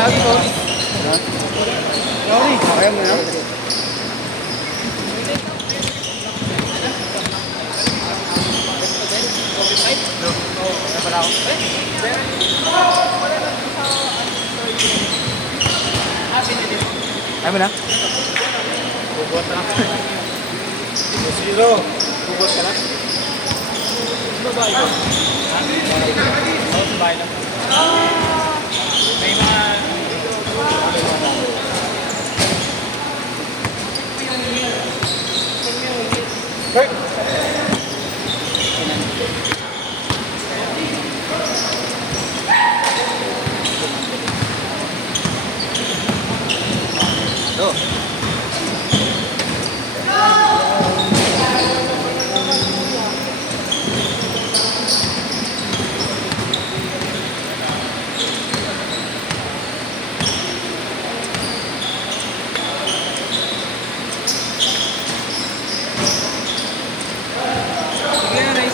Sabi ko. Sorry, kaya mo na. Ayaw mo na? Bubuhat na. 0. Bubuhat ka na? Babae ko. Babae lang. May mga... Break! Ito.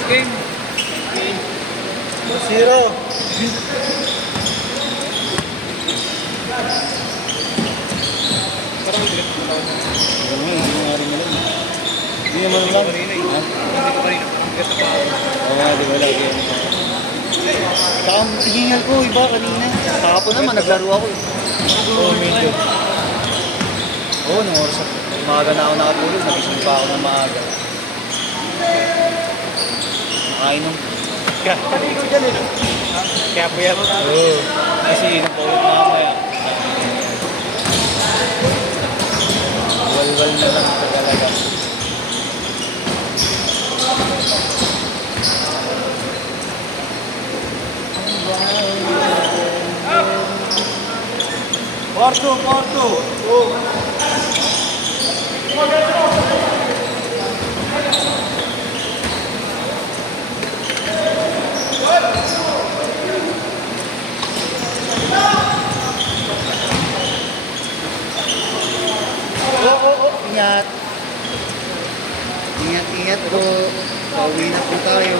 Game. 0. Parang direct mo lang. Hindi naman lang. Hindi ko pa rin ang gata pa. Oo, di ba lagi. Saka ang hihingal ko, iba kanina. Kahapon naman, naglaro ako eh. Oo, medyo. Oo, nung oras ako. Umaga na ako nakatulog, nagising pa ako ng maaga. Nakainom. Kaya po yan. Oo. Kasi napaulit mamaya. Walwal na lang ito talaga. Porto! Oh. Ingat. Ingat po. Pauwi na po tayo.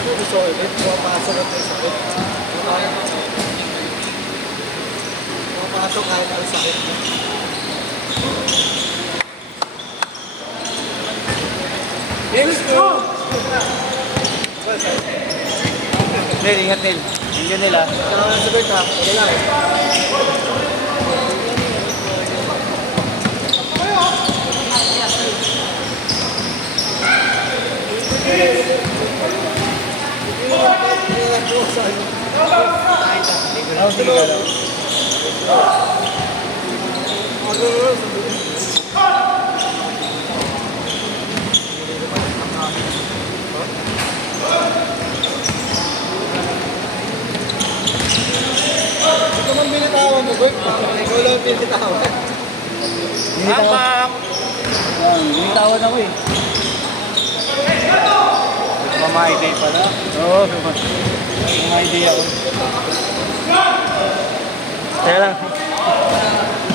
Gusto ko ulit. Pumapasok at may sakit. Pumapasok kahit ang sakit. Let's go! Nel, ingat Nel. Hindi nila. Sabit ha. Wala lang. Ito man binitawan mo, Bert. Ikaw lang binitawan. Binitawan ako eh. Mamay day pala. Oo, mamay day ako. Kaya lang.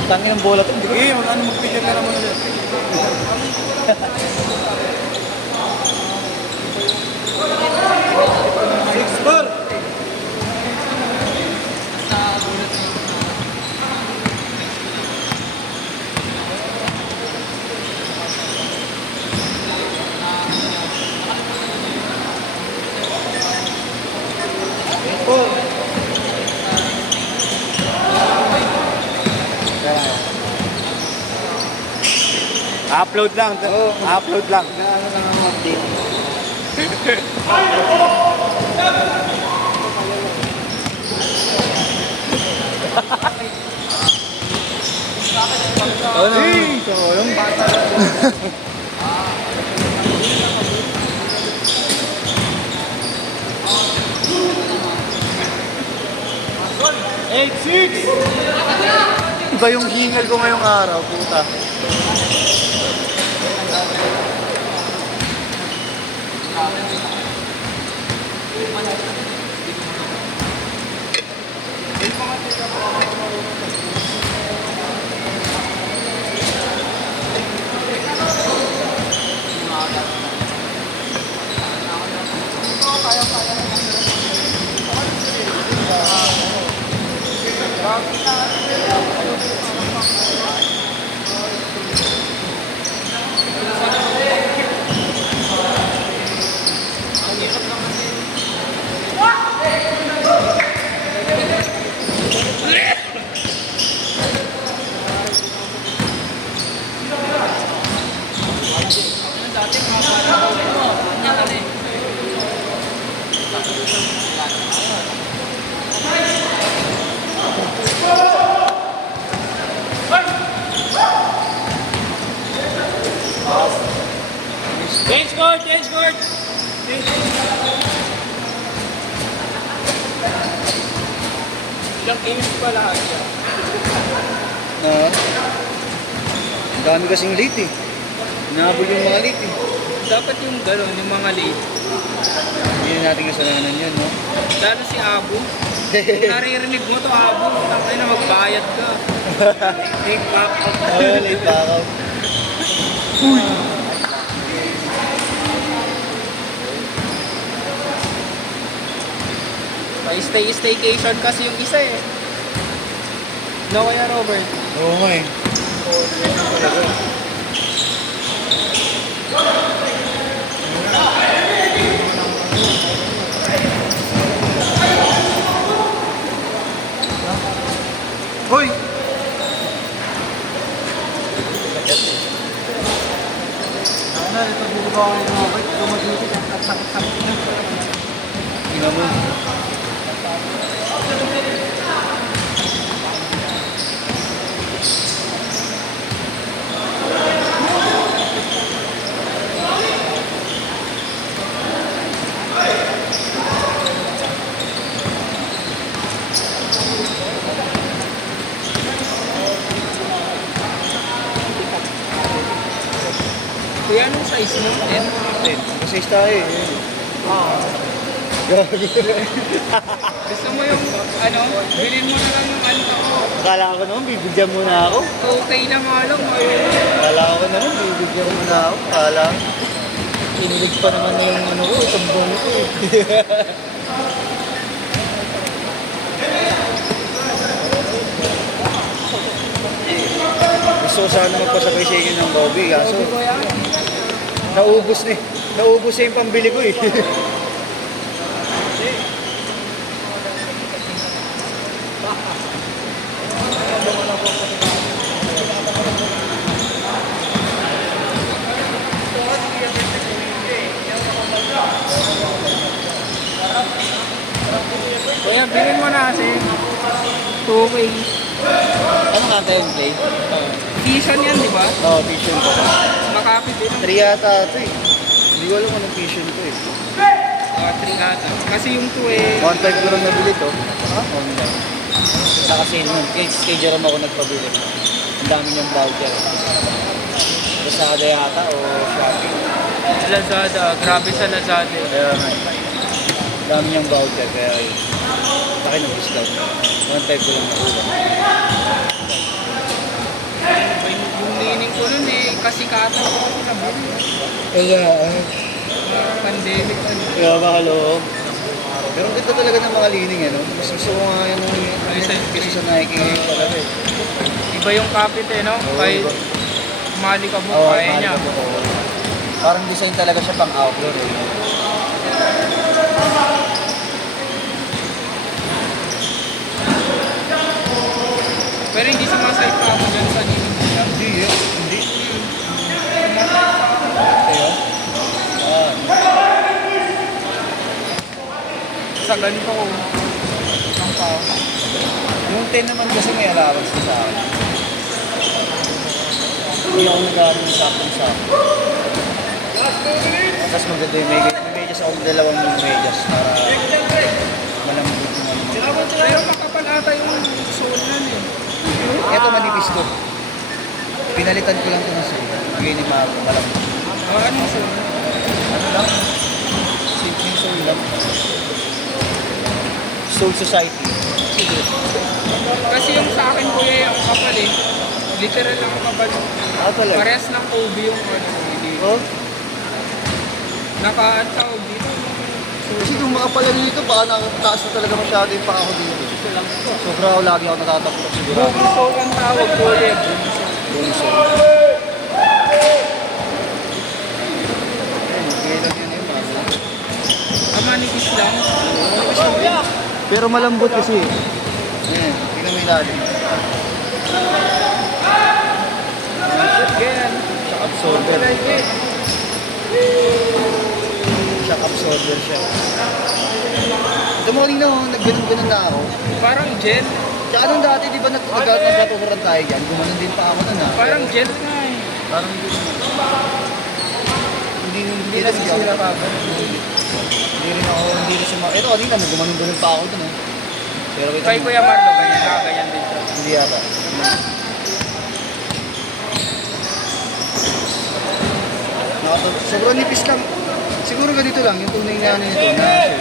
Tangin ang bola ito. Eh, mag-picture ka naman ulit. Upload lang. Upload lang. Ano lang ang update. Ano? Yung bata. 8-6! Iba yung hingal ko ngayong araw, puta. Dati mga parang niya kami. Change court! Change court! Ilang games pa lahat siya? Ang dami kasing late eh. Inaabol yung mga late eh. Dapat yung gano'n, yung mga late. Hindi na natin kasalanan yun, no? Lalo si Abu. Kung naririnig mo to Abu, takay na magbayad ka. Take back out. Late back out. Staycation kasi yung isa eh. No, kaya Robert? Oo nga eh. Hoy! Ito buko ako yung Robert. Gumagulit ang sakit-sakit na. Tingnan mo. Kuya, anong size mo? 10? Kasi tayo eh. Gago. Gusto mo yung, bilhin mo na lang yung Akala ko naman, bibigyan mo na ako. okay na nga lang. Akala ko naman, bibigyan mo na ako. Akala ko. Kinilig pa naman yung ano ko, tambong ko eh. Gusto ko sana magpasabay sa inyo ng Bobby, kaso naubos na eh. Naubos na yung pambili ko eh. Kuya, bilhin mo na kasi 2K. Ano kanta yung play? Vision yan, di ba? Oo, vision ko. Makapit din. 3 yata ito eh. Hindi ko alam anong vision ko eh. 3 ata. Kasi yung 2 eh. 1.5 ko lang nabili to. Ha? Online. Saka sale nun. Kay Jerome ako nagpabili. Ang dami niyang voucher. Lazada yata o Shopee. Lazada. Grabe sa Lazada. Kaya nga. Ang dami niyang voucher. Kaya yun. Laki ng discount. 1.5 ko lang nakuha. Yung lining ko nun eh. Kasi kata ko ako nabili. Kaya, Pandemic. kaya makaloob. Pero ang ganda talaga ng mga lining ano. Mas gusto ko nga yung kasi sa Nike talaga eh. Iba yung kapit eh, no? Oo, Kahit iba. mali ka mo, Oo, kaya mahal niya. ko po. Parang design talaga siya pang outdoor eh. Pero hindi sumasayt pa ako dyan sa lining nila. Hindi eh. Hindi. Kaya? Ah. Sa ganito ko. Ang tao. Yung 10 naman kasi may allowance na sa akin. Hindi ako nag-aaral ng sakong-sakong. Tapos maganda yung may medyas ako dalawang medyas para malambot yung ano. Pero makapal ata yung soul nun eh. Ito manipis to. Pinalitan ko lang ito ng soul. Hindi malambot. Anong soul? Ano lang? Simple soul lang. Soul Society. Kasi yung sa akin kuya, ang kapal eh. Literal lang ang kapal. Ah, talaga? Parehas ng Kobe yung ano. Hindi. Oh? Naka-tawag dito. Kasi kung makapalan dito, baka nakataas na talaga masyado yung paa ko dito. Sobra ako lagi ako natatakot siguro. Boogie soul ang tawag kuya. Yung soul. Bigay lang yun yung mga. Manipis lang. Pero malambot kasi. Ayan, tingnan mo yung lalim. Ganyan. Tsaka absorber. Shock absorber siya. Ito mo kanina, oh, nagganun-ganun na ako. Parang gel. Tsaka nung dati, di ba nagkatukuran tayo dyan? Gumanon din pa ako nun ah. Parang gel nga eh. Parang hindi na sisira pa ako. Hindi rin sumama. Ito kanina, gumanon-ganun pa ako dun ah. Pero wait, Kay Kuya Marlo, ganyan din siya. hindi yata. Sobrang nipis lang. Siguro ganito lang, yung tunay na ano nito, na shell.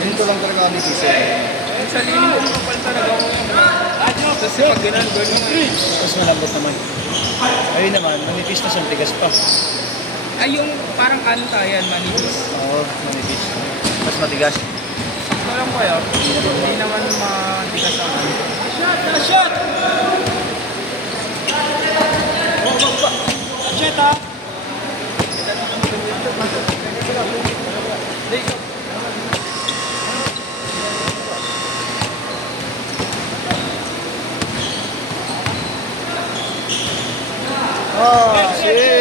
Ganito lang talaga ang nipis eh. Sa lining ko kapal talaga ako. Kasi pag ganun eh. Tapos malambot naman. Ayun naman, manipis na siyang tigas pa. Ay, yung parang ano tayo yan, manipis. Oo, manipis. Mas matigas. Sakto lang po yun. Hindi naman matigas ang ano. Shot! Shot ha! Ah, shit!